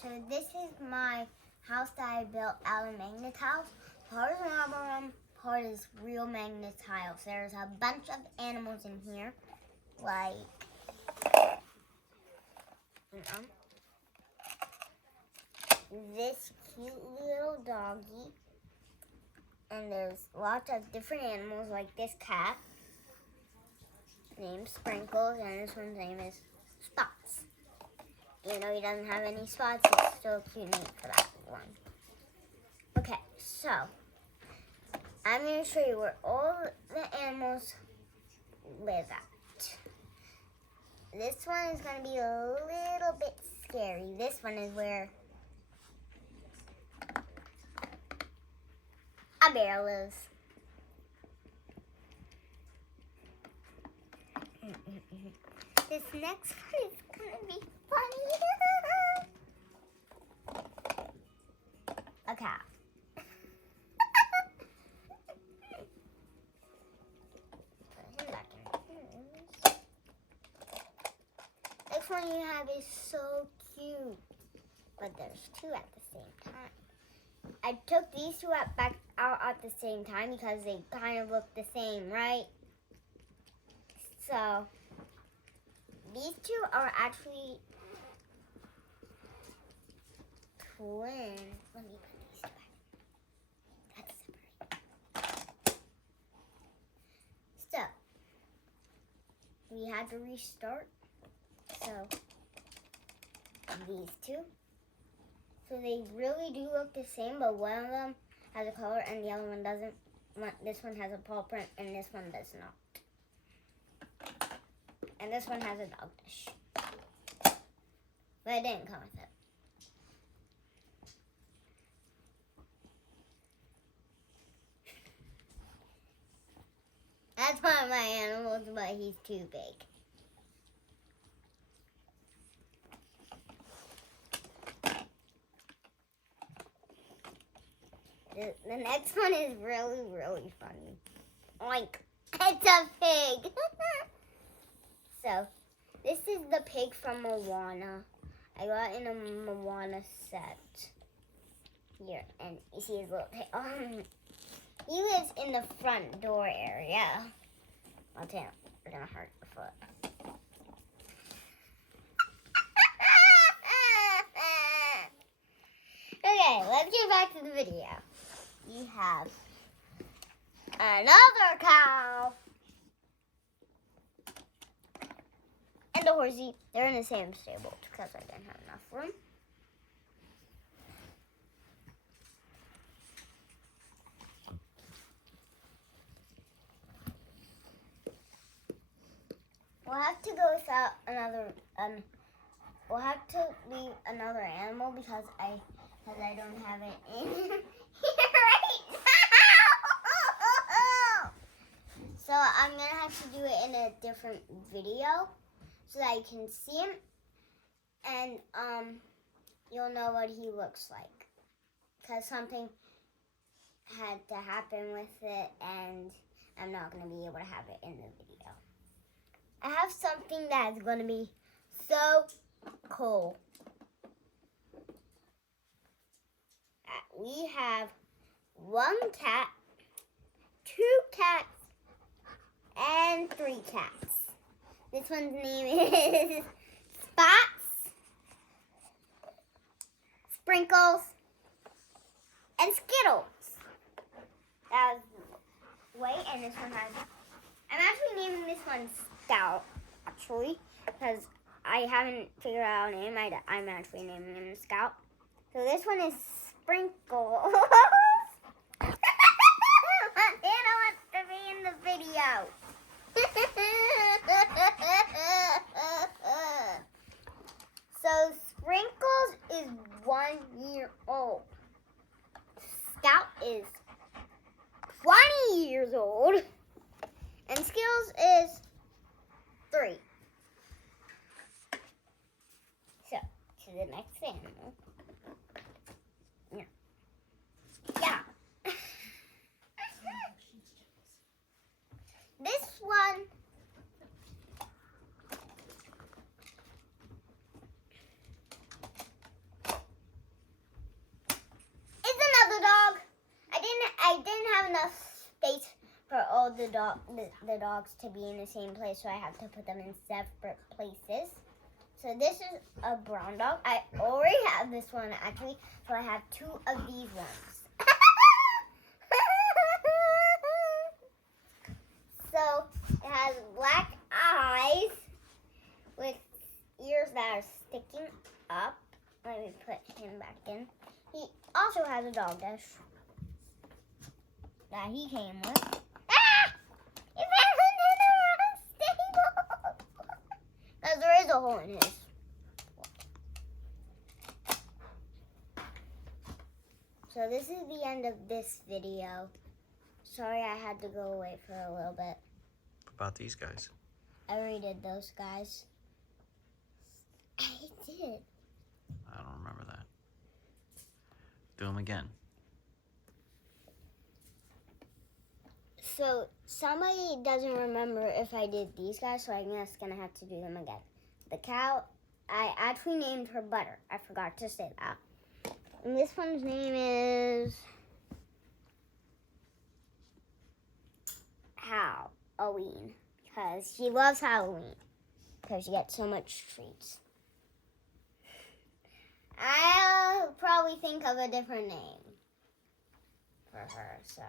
So this is my house that I built out of Magnatiles. Part is marble, part is real Magnatiles. There's a bunch of animals in here, like this cute little doggy, and there's lots of different animals like this cat named Sprinkles, and this one's name is Spots. Even though he doesn't have any spots, it's still a cute name for that one. Okay, so I'm going to show you where all the animals live at. This one is going to be a little bit scary. This one is where a bear lives. This next one is going to be funny. A cat. Put him back in. Next one you have is so cute, but there's two at the same time. I took these two back out at the same time because they kind of look the same, right? So these two are actually twins. Let me put these two back. That's separate. So we had to restart. So these two. So they really do look the same, but one of them has a color and the other one doesn't. This one has a paw print and this one does not. And this one has a dog dish. But it didn't come with it. That's one of my animals, but he's too big. The next one is really, really funny. Like, it's a pig. So, this is the pig from Moana. I got in a Moana set. Here, and you see his little tail. He lives in the front door area. I'll tell you, we're gonna hurt the foot. Okay, let's get back to the video. We have another cow. And a horsey. They're in the same stable because I didn't have enough room. We'll have to go without another. We'll have to leave another animal because I don't have it in here right now. So I'm gonna have to do it in a different video so that you can see him, and you'll know what he looks like. Because something had to happen with it, and I'm not gonna be able to have it in the video. I have something that's gonna be so cool. We have one cat, two cats, and three cats. This one's name is Spots, Sprinkles, and Skittles. That was White, and this one has. I'm actually naming this one Scout, actually, because I haven't figured out a name. I'm actually naming him Scout. So this one is Sprinkles. Montana wants to be in the video. So Sprinkles is 1 year old. Scout is 20 years old. And Skittles is 3. So, to the next animal. Yeah. This one all the dogs to be in the same place, so I have to put them in separate places. So this is a brown dog. I already have this one, actually, so I have 2 of these ones. So it has black eyes with ears that are sticking up. Let me put him back in. He also has a dog dish that he came with. Ah! It fell into the wrong stable! Because there is a hole in his. So this is the end of this video. Sorry I had to go away for a little bit. What about these guys? I already did those guys. I did. I don't remember that. Do them again. So somebody doesn't remember if I did these guys, so I'm just gonna have to do them again. The cow, I actually named her Butter. I forgot to say that. And this one's name is Halloween, because she loves Halloween, because she gets so much treats. I'll probably think of a different name for her, so.